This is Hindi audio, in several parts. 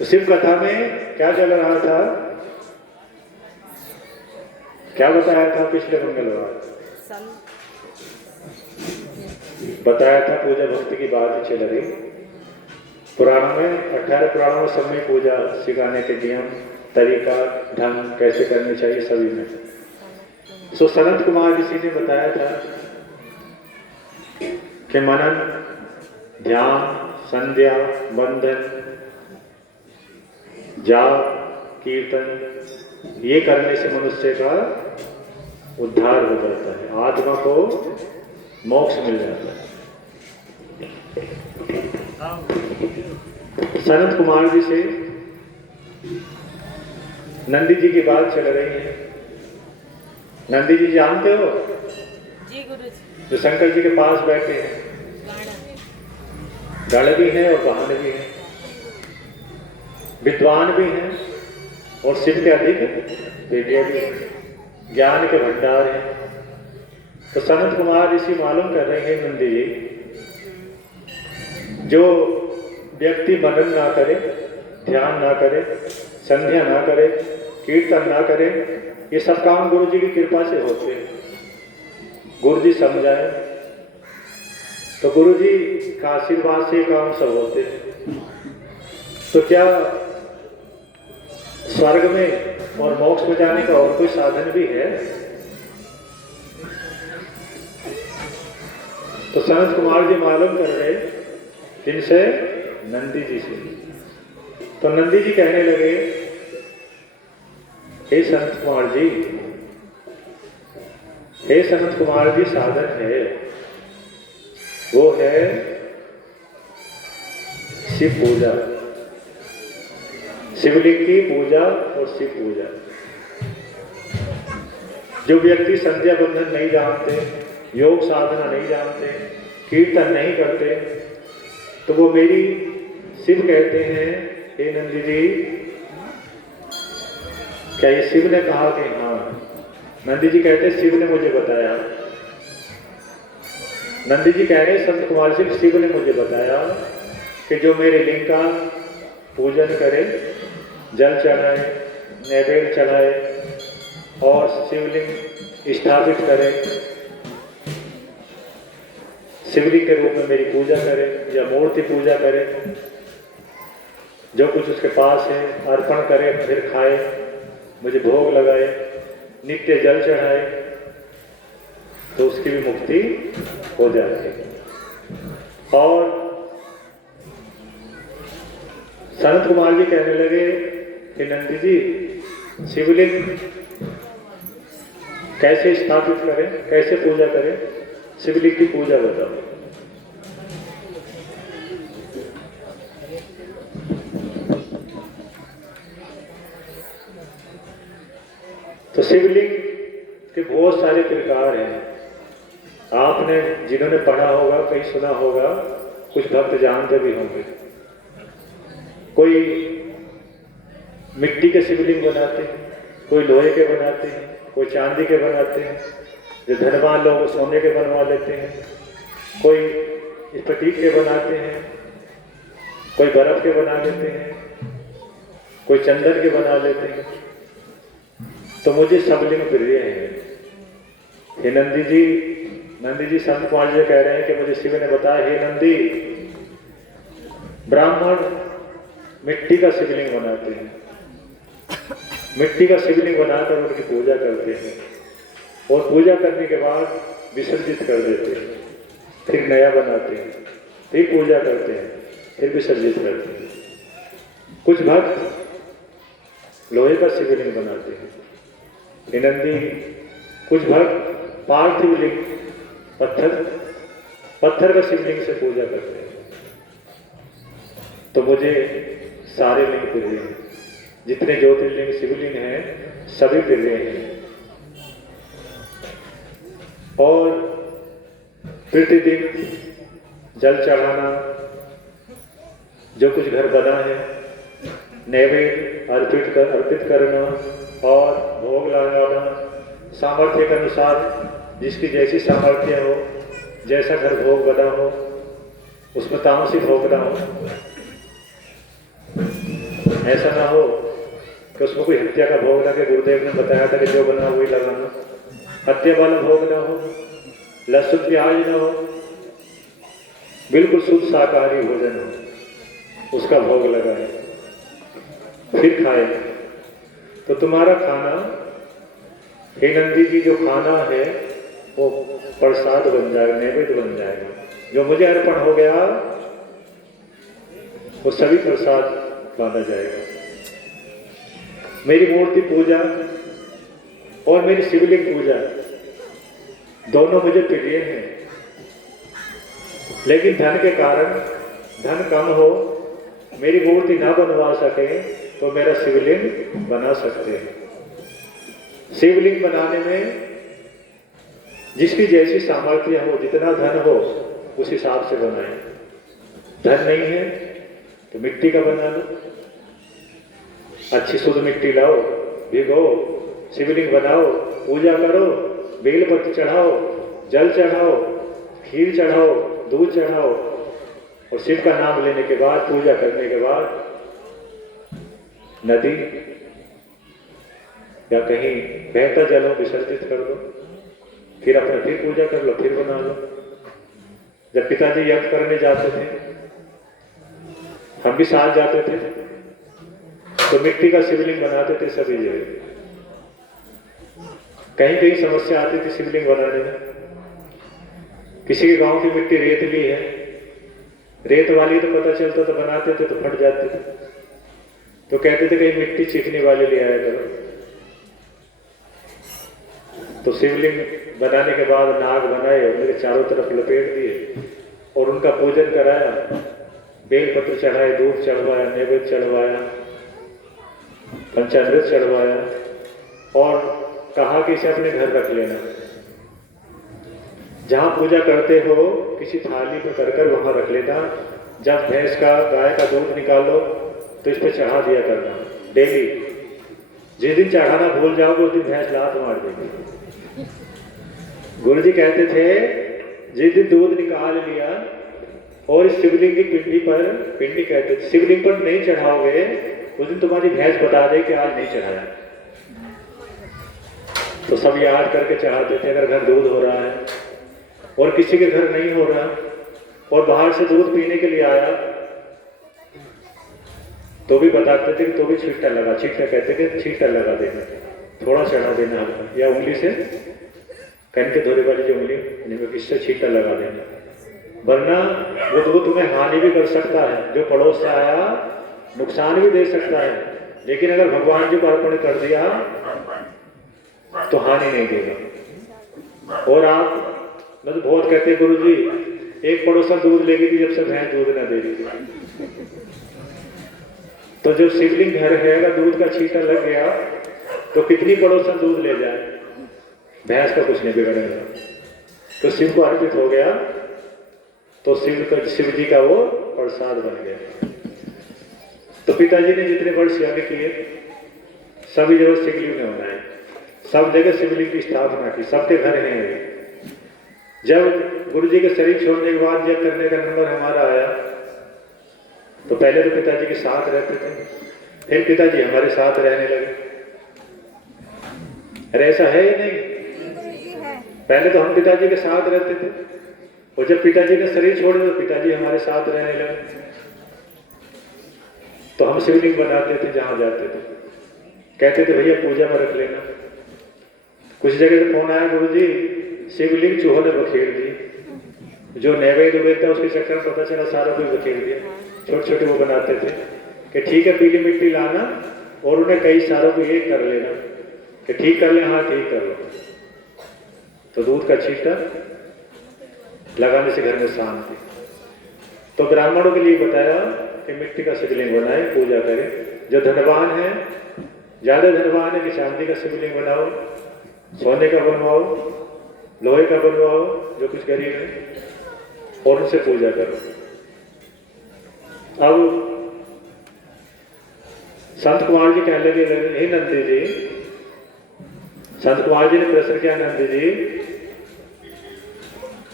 तो शिव कथा में क्या चल रहा था, क्या बताया था पिछले मंगलवार? बताया था पूजा भक्ति की बात चल रही। पुराणों में 18 पुराणों में सब में पूजा सिखाने के नियम, तरीका, ढंग कैसे करनी चाहिए सभी में। सो सनत कुमार ऋषि ने बताया था कि मनन, ध्यान, संध्या, बंधन, जाप, कीर्तन, ये करने से मनुष्य का उद्धार हो जाता है, आत्मा को मोक्ष मिल जाता है। सनत कुमार जी से नंदी जी की बात चल रही है। नंदी जी जानते हो? जी गुरुजी। जो शंकर जी के पास बैठे हैं, गण भी हैं और वाहन भी हैं, विद्वान भी हैं और शिव के अधिक विद्या भी हैं, ज्ञान के भंडार हैं। तो सनत कुमार ऋषि मालूम कर रहे हैं नंदी जी, जो व्यक्ति मनन ना करे, ध्यान ना करे, संध्या ना करे, कीर्तन ना करे, ये सब काम गुरु जी की कृपा से होते हैं। गुरु जी समझाए तो गुरु जी का आशीर्वाद से काम सब होते हैं। तो क्या स्वर्ग में और मोक्ष में जाने का और कोई साधन भी है? तो सनत कुमार जी मालूम कर रहे किनसे? नंदी जी से। तो नंदी जी कहने लगे, हे सनत कुमार जी, हे सनत कुमार जी, साधन है, वो है शिव पूजा, शिवलिंग की पूजा और शिव पूजा। जो व्यक्ति संध्या बंधन नहीं जानते, योग साधना नहीं जानते, कीर्तन नहीं करते, तो वो मेरी शिव कहते हैं, हे नंदी जी, क्या ये शिव ने कहा कि हाँ? नंदी जी कहते शिव ने मुझे बताया। नंदी जी कह रहे संत कुमार जी, शिव ने मुझे बताया कि जो मेरे लिंग का पूजन करे, जल चढ़ाए, नैवेद्य चढ़ाए और शिवलिंग स्थापित करे, शिवलिंग के रूप में मेरी पूजा करे या मूर्ति पूजा करे, जो कुछ उसके पास है अर्पण करे, फिर खाए, मुझे भोग लगाए, नित्य जल चढ़ाए, तो उसकी भी मुक्ति हो जाती है। और सनत कुमार जी कहने लगे कि नंदी जी, शिवलिंग कैसे स्थापित करें, कैसे पूजा करें, शिवलिंग की पूजा बताओ। तो शिवलिंग के बहुत सारे प्रकार हैं। आपने जिन्होंने पढ़ा होगा, कहीं सुना होगा, कुछ भक्त जानते भी होंगे। कोई मिट्टी के शिवलिंग बनाते हैं, कोई लोहे के बनाते हैं, कोई चांदी के बनाते हैं, जो धनवान लोग सोने के बनवा लेते हैं, कोई स्फटिक के बनाते हैं, कोई बर्फ के बना लेते हैं, कोई चंदन के बना लेते हैं। तो मुझे सब लिंग प्रिय है। हे नंदी जी संत कुमार जी कह रहे हैं कि मुझे शिव ने बताया, हे नंदी, ब्राह्मण मिट्टी का शिवलिंग बनाते हैं, मिट्टी का शिवलिंग बनाकर उनकी पूजा करते हैं और पूजा करने के बाद विसर्जित कर देते हैं, फिर नया बनाते हैं, फिर पूजा करते हैं, फिर विसर्जित करते हैं। कुछ भक्त लोहे का शिवलिंग बनाते हैं, नंदी, कुछ भक्त पार्थिव लिंग, पत्थर का शिवलिंग से पूजा करते हैं। तो मुझे सारे लिंग प्रिय हैं, जितने ज्योतिर्लिंग शिवलिंग हैं सभी प्रिय हैं। और प्रतिदिन जल चढ़ाना, जो कुछ घर बना है नैवेद्य अर्पित करना और भोग लगाना, सामर्थ्य के अनुसार जिसकी जैसी सामर्थ्य हो, जैसा घर भोग बना हो, उसमें तामसिक भोग ना हो। ऐसा ना हो कि उसमें कोई हत्या का भोग लगे। गुरुदेव ने बताया था कि जो बना वही लगाना, हत्या वाला भोग ना हो, लहसुन प्याज ना हो, बिल्कुल शुद्ध शाकाहारी भोजन हो, उसका भोग लगाए फिर खाए। तो तुम्हारा खाना, हे नंदी जी, जो खाना है वो प्रसाद बन जाएगा, नैवेद्य बन जाएगा। जो मुझे अर्पण हो गया वो सभी प्रसाद माना जाएगा। मेरी मूर्ति पूजा और मेरी शिवलिंग पूजा दोनों मुझे प्रिय हैं, लेकिन धन के कारण, धन कम हो, मेरी मूर्ति ना बनवा सके तो मेरा शिवलिंग बना सकते हैं। शिवलिंग बनाने में जिसकी जैसी सामर्थ्य हो, जितना धन हो, उस हिसाब से बनाए। धन नहीं है तो मिट्टी का बना लो, अच्छी शुद्ध मिट्टी लाओ, भिगो, शिवलिंग बनाओ, पूजा करो, बेलपत्र चढ़ाओ, जल चढ़ाओ, खीर चढ़ाओ, दूध चढ़ाओ, और शिव का नाम लेने के बाद, पूजा करने के बाद नदी या कहीं बहता जल हो विसर्जित कर दो, फिर अपने फिर पूजा कर लो, फिर बना लो। जब पिताजी यज्ञ करने जाते थे, हम भी साथ जाते थे, तो मिट्टी का शिवलिंग बनाते थे सभी जगह। कहीं कहीं समस्या आती थी शिवलिंग बनाने में। किसी के गांव की मिट्टी रेतली है, रेत वाली तो पता चलता था, बनाते थे तो फट जाते थे, तो कहते थे कहीं मिट्टी चिकनी वाले ले आया करो। तो शिवलिंग बनाने के बाद नाग बनाए, उनके चारों तरफ लपेट दिए और उनका पूजन कराया, बेलपत्र चढ़ाए, दूध चढ़वाया, नैवेद्य चढ़वाया, पंचामृत चढ़वाया और कहा कि इसे अपने घर रख लेना। जहां पूजा करते हो किसी थाली में कर वहां रख लेना। जब भैंस का, गाय का दूध निकालो तो इस पर चढ़ा दिया करना डेली। जिस दिन चढ़ाना भूल जाओगे उस दिन भैंस लात मार देगी। गुरुजी कहते थे जिस दिन दूध निकाल लिया और इस शिवलिंग की पिंडी पर, पिंडी कहते थे, शिवलिंग पर नहीं चढ़ाओगे उस दिन तुम्हारी भैंस बता दे कि आज नहीं चढ़ाया। तो सब याद करके चढ़ाते थे। अगर घर दूध हो रहा है और किसी के घर नहीं हो रहा और बाहर से दूध पीने के लिए आया तो भी बताते थे कि तो भी छींटा लगा, छींटा कहते कि छींटा लगा देना, थोड़ा चढ़ा देना हल्का, या उंगली से कन के धोरे वाली जो उंगली इससे छींटा लगा देना, वरना वो दूध तुम्हें हानि भी कर सकता है। जो पड़ोस से आया नुकसान भी दे सकता है, लेकिन अगर भगवान जी को अर्पण कर दिया तो हानि नहीं देगा। और आप तो बहुत कहते गुरु जी, एक पड़ोसन दूध लेगी थी जब से भैंस दूध ना दे रही थी। तो जो शिवलिंग घर है, अगर दूध का छींटा लग गया तो कितनी पड़ोसन दूध ले जाए, भैंस का कुछ नहीं बिगड़ेगा। तो शिव को अर्पित हो गया तो शिव जी का वो प्रसाद बन गया। तो पिताजी ने जितने वर्ष यज्ञ किए सभी जगह शिवलिंग ने बनाए, सब जगह शिवलिंग की स्थापना की, सबके घर हैं। जब गुरु जी के शरीर छोड़ने के बाद यज्ञ करने का नंबर हमारा आया तो पहले तो पिताजी के साथ रहते थे, फिर पिताजी हमारे साथ रहने लगे। अरे ऐसा है ही नहीं, पहले तो हम पिताजी के साथ रहते थे और जब पिताजी ने शरीर छोड़ दिया तो पिताजी हमारे साथ रहने लगे। तो हम शिवलिंग बनाते थे, जहां जाते थे कहते थे भैया पूजा में रख लेना। कुछ जगह तो फोन आया, गुरु जी शिवलिंग चूहों ने बखेर दी, जो नैवेद्य उगेता उसके चक्कर में पता चला सारा कुछ बखेर दिया। छोटे छोटे वो बनाते थे कि ठीक है पीली मिट्टी लाना और उन्हें कई सारों को एक कर लेना कि ठीक कर ले, हाँ ठीक कर लो। तो दूध का छींटा लगाने से घर में शांति। तो ब्राह्मणों के लिए बताया कि मिट्टी का शिवलिंग बनाए, पूजा करें। जो धनवान है, ज्यादा धनवान है कि चांदी का शिवलिंग बनाओ, सोने का बनवाओ, लोहे का बनवाओ, जो कुछ गरीब है, और उनसे पूजा करो। अब संत कुमार जी कहने लगे, हे नंदी जी, संत कुमार जी ने प्रश्न किया, नंदी जी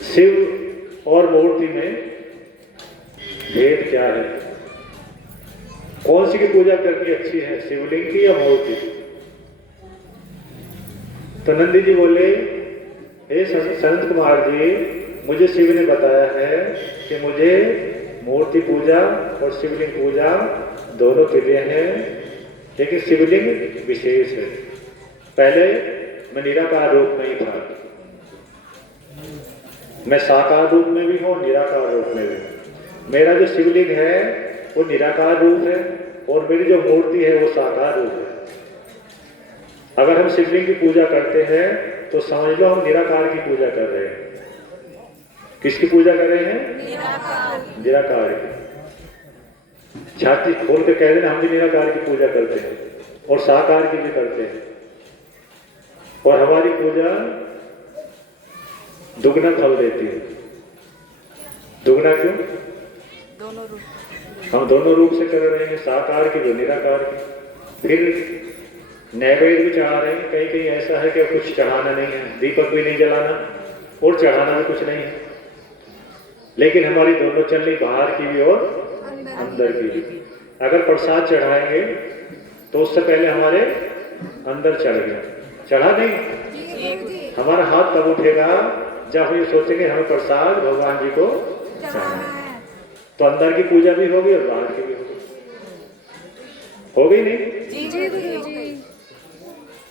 शिव और मूर्ति में भेद क्या है? कौन सी की पूजा करनी अच्छी है, शिवलिंग की या मूर्ति की? तो नंदी जी बोले, हे संत कुमार जी, मुझे शिव ने बताया है कि मुझे मूर्ति पूजा और शिवलिंग पूजा दोनों प्रिय हैं, लेकिन शिवलिंग विशेष है। पहले मैं निराकार रूप में ही था, मैं साकार रूप में भी हूँ, निराकार रूप में भी। मेरा जो शिवलिंग है वो निराकार रूप है और मेरी जो मूर्ति है वो साकार रूप है। अगर हम शिवलिंग की पूजा करते हैं तो समझ लो हम निराकार की पूजा कर रहे हैं। किसकी पूजा कर रहे हैं? निराकार की। छाती खोल के कह देना, हम भी निराकार की पूजा करते हैं और साकार की भी करते हैं। और हमारी पूजा दुगना फल देती है। दुगना क्यों? दोनों रूप। हम दोनों रूप से कर रहे हैं, साकार की जो निराकार की। फिर नैवेद्य भी चढ़ा रहे हैं। कहीं कहीं ऐसा है कि कुछ चढ़ाना नहीं है, दीपक भी नहीं जलाना और चढ़ाना भी कुछ नहीं है, लेकिन हमारी दोनों चल रही, बाहर की भी और अंदर की भी। अगर प्रसाद चढ़ाएंगे तो उससे पहले हमारे अंदर चढ़ गया, चढ़ा नहीं। हमारा हाथ तब उठेगा जब हम ये सोचेंगे हमें प्रसाद भगवान जी को चढ़ाना है। तो अंदर की पूजा भी होगी और बाहर की भी होगी। हो गई नहीं?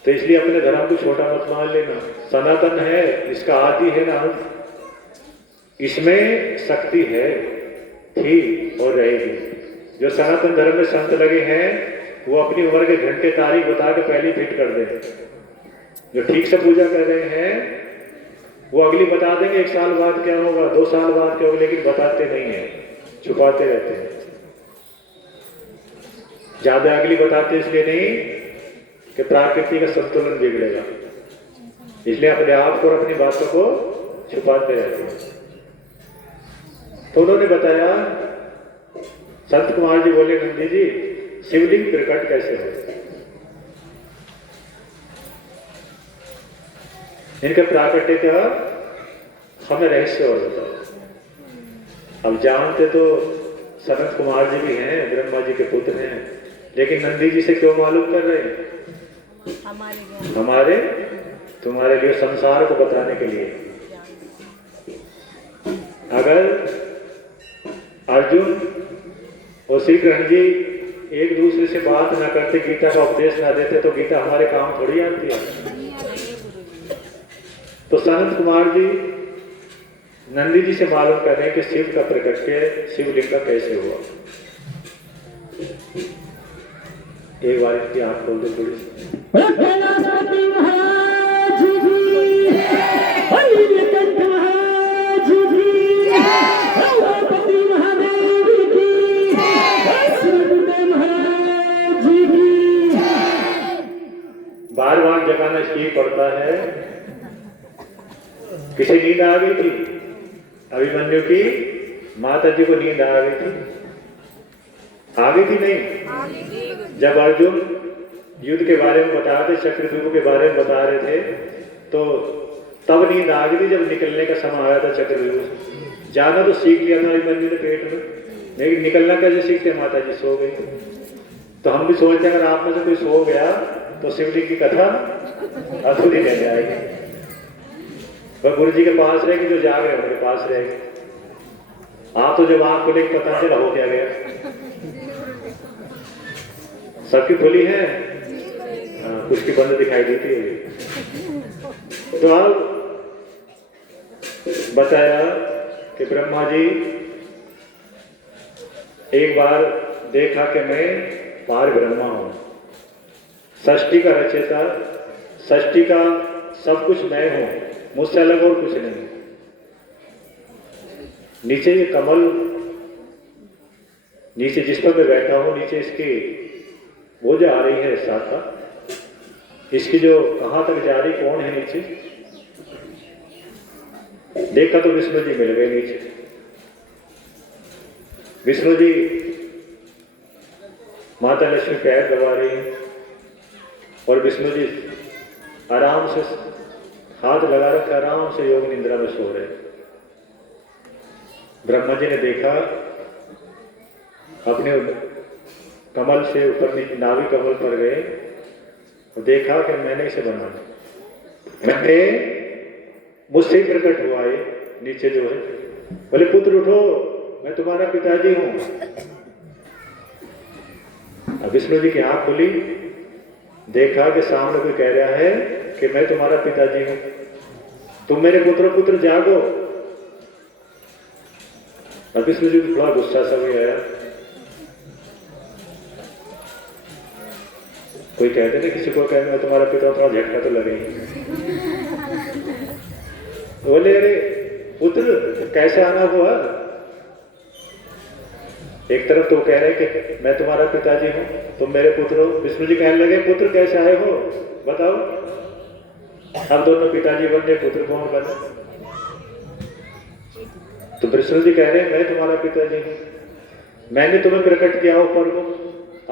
तो इसलिए अपने धर्म को छोटा मत मान लेना। सनातन है, इसका आदि है ना, इसमें शक्ति है, थी और रहेगी। जो सनातन धर्म में संत लगे हैं वो अपनी उम्र के घंटे तारीख बता के पहले फिट कर दें। जो ठीक से पूजा कर रहे हैं वो अगली बता देंगे, 1 साल बाद क्या होगा, 2 साल बाद क्या होगा, लेकिन बताते नहीं है, छुपाते रहते हैं। ज्यादा अगली बताते इसलिए नहीं कि प्रकृति का संतुलन बिगड़ेगा, इसलिए अपने आप को और अपनी बातों को छुपाते रहते हैं। तो उन्होंने बताया, संत कुमार जी बोले, नंदी जी शिवलिंग प्रकट कैसे हो? इनका प्राकट्य का हमें रहस्य और बताओ। अब जानते तो सनत कुमार जी भी हैं, ब्रह्मा जी के पुत्र हैं, लेकिन नंदी जी से क्यों मालूम कर रहे हैं? हमारे तुम्हारे लिए, संसार को बताने के लिए। अगर अर्जुन और श्री कृष्ण जी एक दूसरे से बात ना करते, गीता का उपदेश ना देते, तो गीता हमारे काम थोड़ी आती है। तो सनत कुमार जी नंदी जी से मालूम कर रहे हैं कि शिव का प्रकट्य, शिवलिंग का कैसे हुआ। एक बार इसकी आंख खोल दो थोड़ी सी। बार बार जगाना इसलिए पड़ता है, किसी नींद आ गई थी, अभिमन्यु की माता जी को नींद आ गई थी, आ गई थी नहीं? जब अर्जुन युद्ध के बारे में बता रहे थे, चक्रव्यूह के बारे में बता रहे थे, तो तब नींद आ गई थी जब निकलने का समय आया था चक्रव्यूह। जाना तो सीख लिया था अभिमन्यु ने पेट में, लेकिन निकलना कैसे सीखते? माता जी सो गई। तो हम भी सोचते हैं अगर आप में से कोई सो गया तो शिवलिंग की कथा अधूरी रह जाएगी। वह गुरु जी के पास रहेगी, जो जाग रहे उनके पास रहेगी। आप तो जब आंख खुले पता चला हो क्या गया, सबकी खुली है, कुछ की बंद दिखाई देती है। तो अब बताया कि ब्रह्मा जी एक बार देखा कि मैं पार ब्रह्मा हूं, सृष्टि का रचयिता, सृष्टि का सब कुछ मैं हूं, मुझसे अलग और कुछ नहीं। नीचे ये कमल, नीचे जिस पर मैं बैठा हूं, नीचे इसकी वो जो आ रही है शाखा, इसकी जो कहां तक जा रही, कौन है नीचे? देखा तो विष्णु जी मिल गए नीचे। विष्णु जी माता लक्ष्मी पैर दबा रही है और विष्णु जी आराम से हाथ लगा रखा, आराम से योग निद्रा में सो रहे। ब्रह्मा जी ने देखा, अपने कमल से ऊपर नीचे नाभि कमल पर गए और देखा कि मैंने इसे बनाया, मैंने मुझसे ही प्रकट हुआ है। नीचे जो है बोले पुत्र उठो, मैं तुम्हारा पिताजी हूं। अब विष्णु जी की आंख खुली, देखा कि सामने कोई कह रहा है कि मैं तुम्हारा पिताजी हूं, तुम मेरे पुत्र पुत्र जागो। अब विष्णु जी को थोड़ा गुस्सा सा भी आया। कोई कहते ना किसी को कहने मैं तुम्हारा पिता, थोड़ा झटका तो लगे। बोले अरे पुत्र कैसे आना हुआ? एक तरफ तो कह रहे कि मैं तुम्हारा पिताजी हूं, तुम मेरे पुत्र हो। विष्णु जी कहने लगे पुत्र कैसे आए हो बताओ। अब दोनों पिताजी बने, पुत्र कौन बने? तो विष्णु जी कह रहे हैं मैं तुम्हारा पिताजी हूं, मैंने तुम्हें प्रकट किया ऊपर को,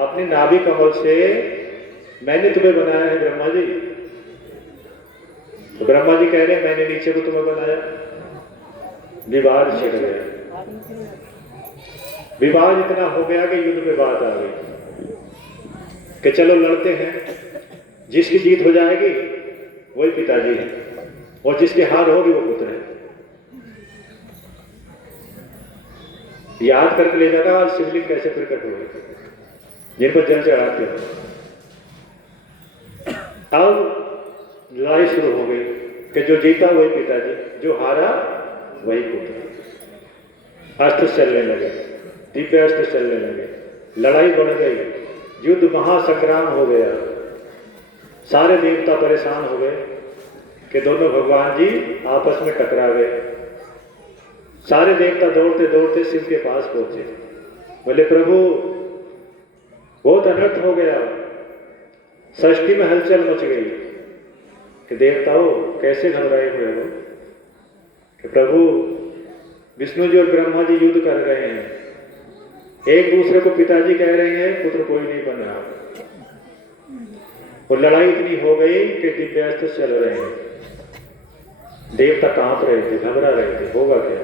अपनी नाभि कमल से मैंने तुम्हें बनाया है ब्रह्मा जी। तो ब्रह्मा जी कह रहे हैं मैंने नीचे को तुम्हें बनाया। विवाद छिड़ गया, विवाद इतना हो गया कि युद्ध में बात आ गई कि चलो लड़ते हैं, जिसकी जीत हो जाएगी वही पिताजी है और जिसकी हार होगी वो पुत्र है। याद करके ले जाना आज शिवलिंग कैसे प्रकट हुए जिनको जल चढ़ाते हो। अब लड़ाई शुरू हो गई कि जो जीता वही पिताजी, जो हारा वही पुत्र। अस्त्र चलने लगे, दिव्य अस्त्र चलने लगे, लड़ाई बढ़ गई, युद्ध महासंग्राम हो गया। सारे देवता परेशान हो गए कि दोनों भगवान जी आपस में टकरा गए। सारे देवता दौड़ते दौड़ते शिव के पास पहुंचे, बोले प्रभु बहुत अनर्थ हो गया, सृष्टि में हलचल मच गई। कि देवताओं कैसे घबराए हुए हो? कि प्रभु विष्णु जी और ब्रह्मा जी युद्ध कर रहे हैं, एक दूसरे को पिताजी कह रहे हैं, पुत्र कोई नहीं बन रहा। और लड़ाई इतनी हो गई कि दिव्यास्त्र चल रहे हैं, देवता कांप रहे थे, घबरा रहे थे, होगा क्या?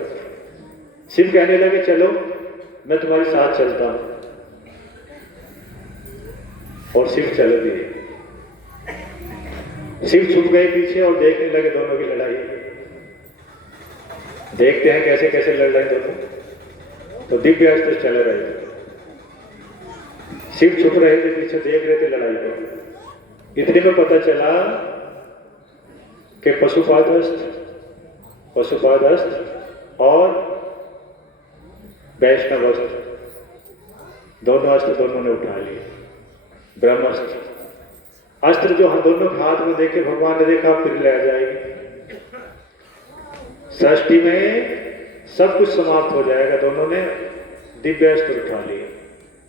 शिव कहने लगे चलो मैं तुम्हारे साथ चलता हूं। और शिव चल दिए। शिव छुप गए पीछे और देखने लगे दोनों की लड़ाई। देखते हैं कैसे कैसे लड़ रहे दोनों। तो दिव्य अस्त्र चल रहे थे, शिव छुप रहे थे पीछे, देख रहे थे लड़ाई को। इतने में पता चला कि पशुपाद अस्त्र और वैष्णव अस्त्र, दोनों अस्त्र दोनों ने उठा लिए। ब्रह्मास्त्र अस्त्र जो हम दोनों के हाथ में देखे, भगवान ने देखा फिर ले जाएगी। सृष्टि में सब कुछ समाप्त हो जाएगा। दोनों ने दिव्य अस्त्र उठा लिए।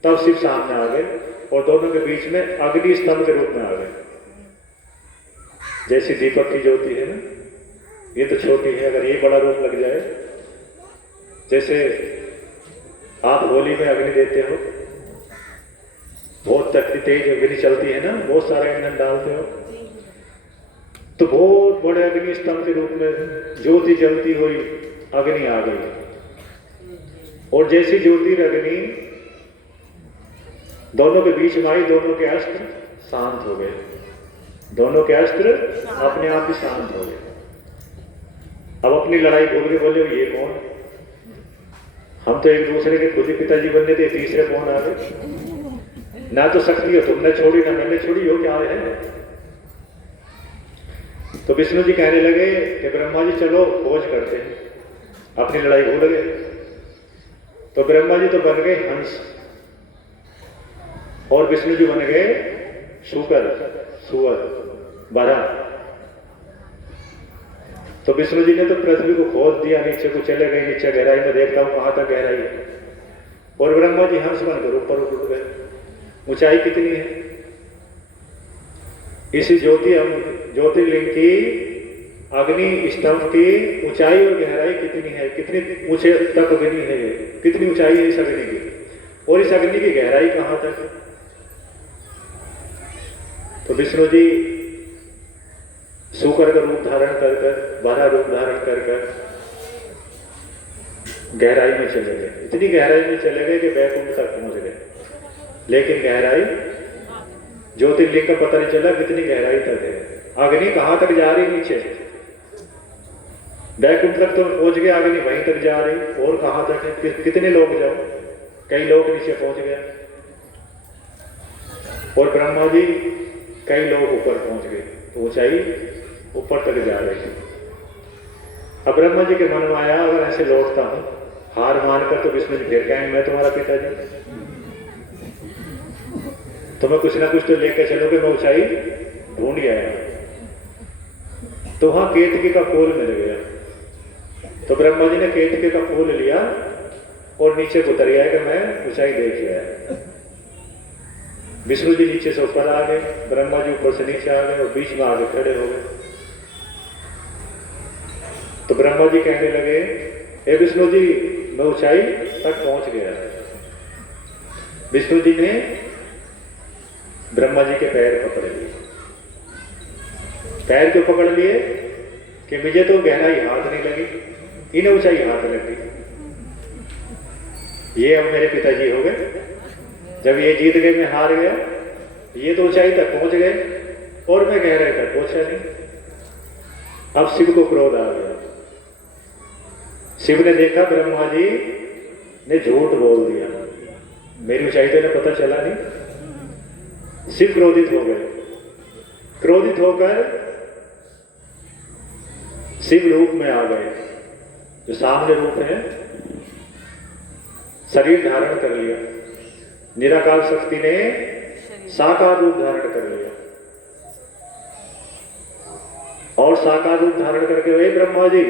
तब शिव सामने आ गए और दोनों के बीच में अग्नि स्तंभ के रूप में आ गए। जैसी दीपक की ज्योति है ना, ये तो छोटी है, अगर ये बड़ा रूप लग जाए, जैसे आप होली में अग्नि देते हो, बहुत तेज अग्नि चलती है ना, बहुत सारे ईंधन डालते हो, तो बहुत बड़े अग्नि स्तंभ के रूप में ज्योति जलती हुई अग्नि आ गई। और जैसी ज्योति अग्नि दोनों के बीच में आई, दोनों के अस्त्र शांत हो गए। दोनों के अस्त्र अपने आप ही शांत हो गए। अब अपनी लड़ाई भूल के बोले ये कौन? हम तो एक दूसरे के खुद ही पिताजी बनने थे, तीसरे कौन आ गए? ना तो शक्ति हो तुमने छोड़ी, ना मैंने छोड़ी, हो क्या है? तो विष्णु जी कहने लगे कि ब्रह्मा जी चलो खोज करते हैं, अपनी लड़ाई भूल गए। तो ब्रह्मा जी तो बन गए हंस और विष्णु जी बन गए शुकर, सुअर, बरा। तो विष्णु जी ने तो पृथ्वी को खोद दिया, नीचे को चले गए, नीचे गहराई में देखता हूं कहां तक गहराई है। और ब्रह्मा जी हंस बनकर ऊपर उठ गए। ऊंचाई कितनी है? इसी ज्योतिर्लिंग की अग्नि स्तंभ की ऊंचाई और गहराई कितनी है? कितनी ऊंचे तक अग्नि है? कितनी ऊंचाई है इस अग्नि की? और इस अग्नि की गहराई कहां तक है? तो विष्णु जी शुकर का रूप धारण कर कर, बरा रूप धारण कर कर गहराई में चले गए। इतनी गहराई में चले गए कि वैकुंठ तक पहुंच गए। लेकिन गहराई ज्योतिर्लिंग का पता नहीं चला कितनी गहराई तक है। अग्नि कहाँ तक जा रही, नीचे बैकुंठ तक तो पहुंच गया, अग्नि वहीं तक जा रही, और कहाँ तक है, कितने लोग जाओ, कई लोग नीचे पहुंच गए, और ब्रह्मा जी कई लोग ऊपर पहुंच गए, तो ऊंचाई ऊपर तक जा रही थी। अब ब्रह्मा जी के मन में आया, अगर ऐसे लौटता हूं हार मानकर, तो विष्णु जी फिर कहेंगे मैं तुम्हारा पिताजी, तुम्हें कुछ ना कुछ तो लेकर चलोगे, मैं ऊंचाई ढूंढ आया। तो वहां केतकी का फूल मिल गया, तो ब्रह्मा जी ने केतकी का फूल लिया और नीचे उतर गया कि मैं ऊंचाई देख गया। विष्णु जी नीचे से ऊपर आ गए, ब्रह्मा जी ऊपर से नीचे आ गए और बीच में आगे खड़े हो गए। तो ब्रह्मा जी कहने लगे, हे विष्णु जी मैं ऊंचाई तक पहुंच गया। विष्णु जी ने ब्रह्मा जी के पैर पकड़ लिए। पैर क्यों पकड़ लिए? कि मुझे तो गहराई हाथ नहीं लगी, इन्हें ऊंचाई हाथ लगी। ये अब मेरे पिताजी हो गए, जब ये जीत गए मैं हार गया, ये तो ऊंचाई तक पहुंच गए और मैं गहराई तक पहुंचा नहीं। अब शिव को क्रोध आ गया। शिव ने देखा ब्रह्मा जी ने झूठ बोल दिया, मेरी ऊंचाई तो इन्हें पता चला नहीं। शिव क्रोधित हो गए। क्रोधित होकर शिव रूप में आ गए, जो सामने रूप है, शरीर धारण कर लिया। निराकार शक्ति ने साकार रूप धारण कर लिया, और साकार रूप धारण करके, हे ब्रह्मा जी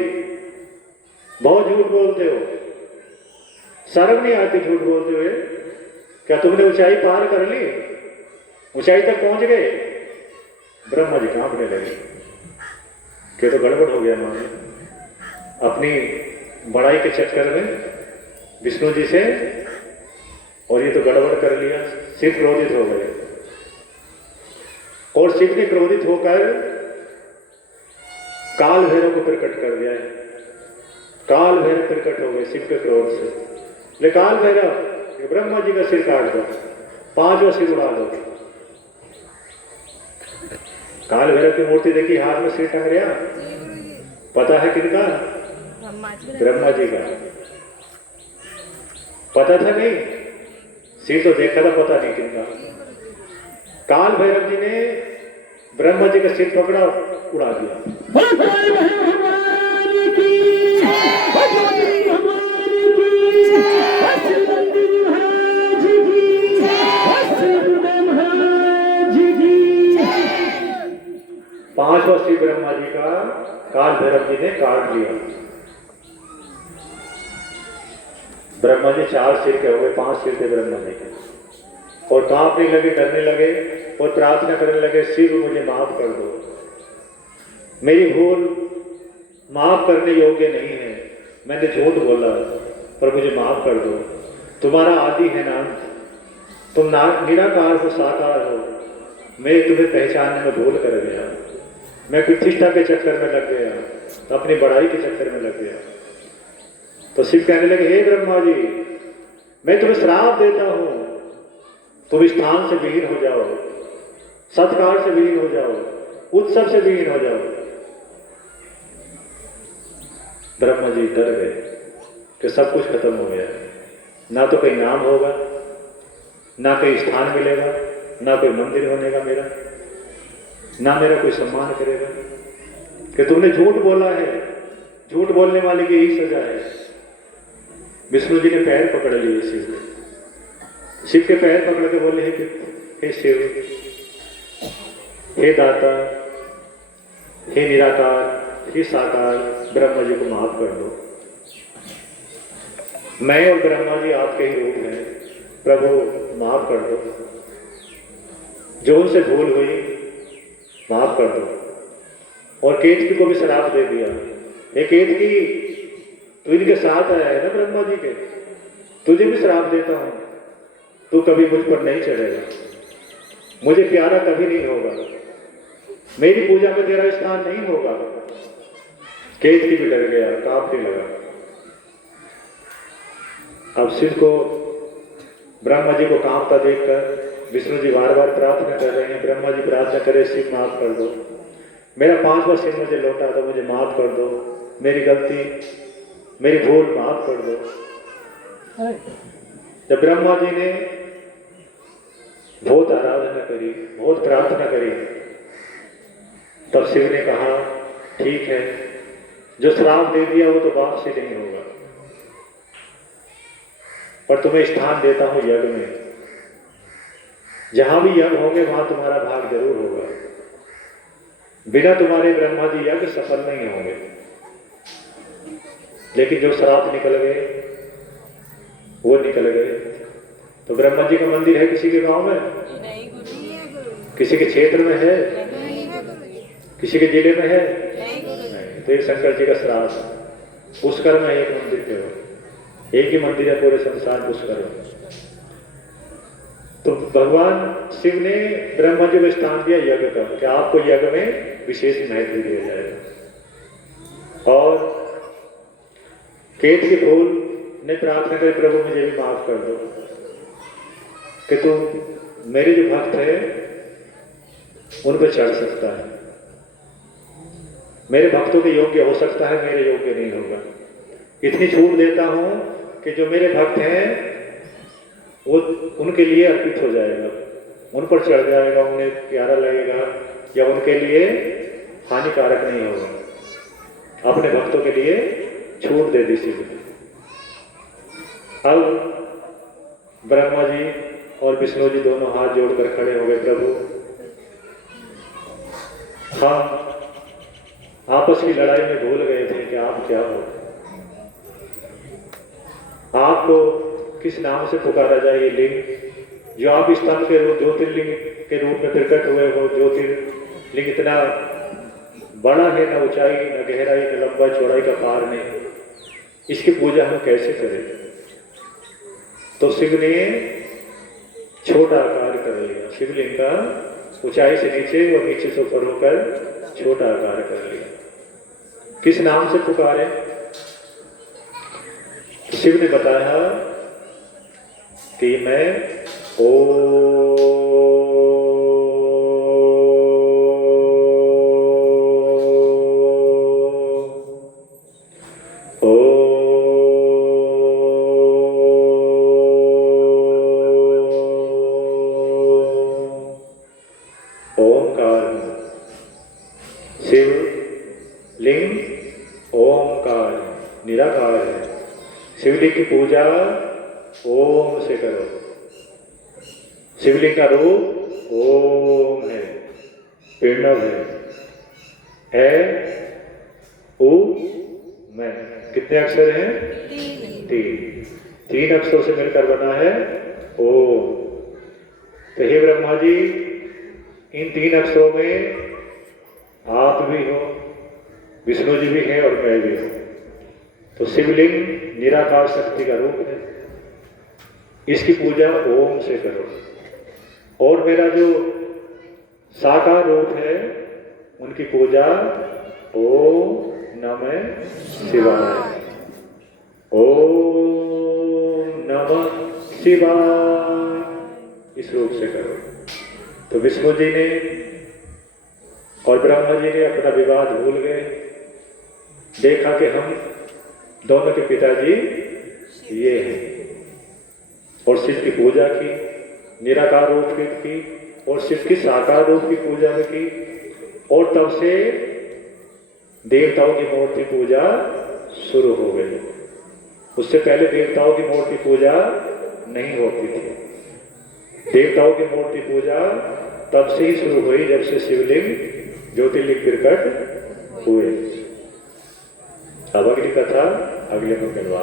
बहुत झूठ बोलते हो, शर्म नहीं आती झूठ बोलते हुए, क्या तुमने ऊंचाई पार कर ली, ऊंचाई तक पहुंच गए? ब्रह्मा जी कांपने लगे कि तो गड़बड़ हो गया मानो, अपनी बड़ाई के चक्कर में विष्णु जी से, और ये तो गड़बड़ कर लिया। शिव क्रोधित हो गए, और शिव ने क्रोधित होकर काल भैरव को प्रकट कर दिया है। काल भैरव प्रकट हो गए शिव के क्रोध से। ले काल भैरव ब्रह्मा जी का सिर काट दो, 5वां सिर उड़ा दो। काल भैरव की मूर्ति देखी, हाथ में सिर टंग रहा, पता है किनका? ब्रह्मा जी का। पता था नहीं, सिर तो देखा था, पता नहीं किनका। काल भैरव जी ने ब्रह्मा जी का सिर पकड़ा, उड़ा दिया। पांचवा सिर ब्रह्मा जी का काल भैरव जी ने काट लिया। ब्रह्मा जी 4 सिर के हो गए, 5 सिर थे ब्रह्मा जी के, और कांपने लगे, डरने लगे और प्रार्थना करने लगे, शिव मुझे माफ कर दो, मेरी भूल माफ करने योग्य नहीं है, मैंने झूठ बोला, पर मुझे माफ कर दो। तुम्हारा आदि है ना, तुम निराकार हो, साकार हो, मैं तुम्हें पहचानने में भूल कर गया, मैं प्रतिष्ठा के चक्कर में लग गया, अपनी बड़ाई के चक्कर में लग गया। तो शिव कहने लगे, हे ब्रह्मा जी मैं तुम्हें श्राप देता हूं, तुम स्थान से विहीन हो जाओ, सत्कार से विहीन हो जाओ, उत्सव से विहीन हो जाओ। ब्रह्मा जी डर गए कि सब कुछ खत्म हो गया, ना तो कोई नाम होगा, ना कोई स्थान मिलेगा, ना कोई मंदिर बनेगा मेरा, ना मेरा कोई सम्मान करेगा, कि तुमने झूठ बोला है, झूठ बोलने वाले की यही सजा है। विष्णु जी ने पैर पकड़ लिए शिव के। शिव के पैर पकड़ के बोले, हे शिव, हे दाता, हे निराकार, हे साकार, ब्रह्मा जी को माफ कर दो। मैं और ब्रह्मा जी आपके ही रूप हैं, प्रभु माफ कर दो, जो उनसे भूल हुई माफ कर दो। और केतकी को भी श्राप दे दिया, हे केतकी तू इनके साथ आया है ना ब्रह्मा जी के, तुझे भी श्राप देता हूं, तू कभी मुझ पर नहीं चढ़ेगा, मुझे प्यारा कभी नहीं होगा, मेरी पूजा में तेरा स्थान नहीं होगा। केतकी भी डर गया, कांपने लगा। अब शिव को ब्रह्मा जी को कांपता देखकर विष्णु जी बार बार प्रार्थना कर रहे हैं। ब्रह्मा जी प्रार्थना करे, शिव माफ कर दो, मेरा 5वां सिर मुझे लौटा दो, मुझे माफ कर दो, मेरी गलती, मेरी भूल माफ कर दो। जब ब्रह्मा जी ने बहुत आराधना करी, बहुत प्रार्थना करी, तब शिव ने कहा ठीक है, जो श्राप दे दिया वो तो बाप से नहीं होगा, पर तुम्हें स्थान देता हूं यज्ञ में। जहां भी यज्ञ होंगे वहां तुम्हारा भाग जरूर होगा। बिना तुम्हारे ब्रह्मा जी यज्ञ सफल नहीं होंगे। लेकिन जो श्राप निकल गए वो निकल गए। तो ब्रह्मा जी का मंदिर है किसी के गांव में? नहीं गुरु। किसी के क्षेत्र में है? नहीं है गुरु। किसी के जिले में है? नहीं गुरु। नहीं। तो एक शंकर जी का श्राप, पुष्कर में एक मंदिर पे हो, एक ही मंदिर है पूरे संसार पुष्कर में। तो भगवान शिव ने ब्रह्मा जी को स्थान दिया यज्ञ का, कि आपको यज्ञ में विशेष महत्व दिया जाएगा। और केत के फूल ने प्रार्थना करी, प्रभु मुझे भी माफ कर दो, कि तू मेरे जो भक्त है उन पर चढ़ सकता है, मेरे भक्तों के योग्य हो सकता है, मेरे योग्य नहीं होगा। इतनी छूट देता हूं कि जो मेरे भक्त हैं वो उनके लिए अर्पित हो जाएगा, उन पर चढ़ जाएगा, उन्हें प्यारा लगेगा, या उनके लिए हानिकारक नहीं होगा। अपने भक्तों के लिए छूट दे दी शिव ने। अब ब्रह्मा जी और विष्णु जी दोनों हाथ जोड़कर खड़े हो गए, प्रभु हम आपस की लड़ाई में भूल गए थे कि आप क्या हो। आपको किस नाम से पुकारा जाए? ये लिंग जो आप स्तंभ के रूप, ज्योतिर्लिंग के रूप में प्रकट हुए हो, ज्योतिर्लिंग इतना बड़ा है, न ऊंचाई न गहराई न लंबा चौड़ाई का पार नहीं, इसकी पूजा हम कैसे करें? तो शिव ने छोटा आकार कर लिया, शिवलिंग का ऊंचाई से नीचे और नीचे से ऊपर होकर छोटा आकार कर लिया। किस नाम से पुकारे? तो शिव ने बताया कि मैं ओमकार हूं। शिवलिंग ओमकार निराकार है। शिवलिंग की पूजा ओम से करो। शिवलिंग का रूप ओम है, पिंडव है उ मैं। कितने अक्षर हैं? 3 अक्षरों से मिलकर बना है ओम। तो हे ब्रह्मा जी, इन 3 अक्षरों में आप भी हो, विष्णु जी भी हैं और मैं भी हूं। तो शिवलिंग निराकार शक्ति का रूप है, इसकी पूजा ओम से करो। और मेरा जो साकार रूप है उनकी पूजा ओम नमः शिवाय, ओम नमः शिवाय, इस रूप से करो। तो विष्णु जी ने और ब्रह्मा जी ने अपना विवाद भूल गए। देखा कि हम दोनों के पिताजी ये हैं, और शिव की पूजा की, निराकार रूप की, और शिव की साकार रूप की पूजा भी की। और तब से देवताओं की मूर्ति पूजा शुरू हो गई। उससे पहले देवताओं की मूर्ति पूजा नहीं होती थी। देवताओं की मूर्ति पूजा तब से ही शुरू हुई जब से शिवलिंग ज्योतिर्लिंग प्रकट हुए। अब अगली कथा अगले मंगलवार।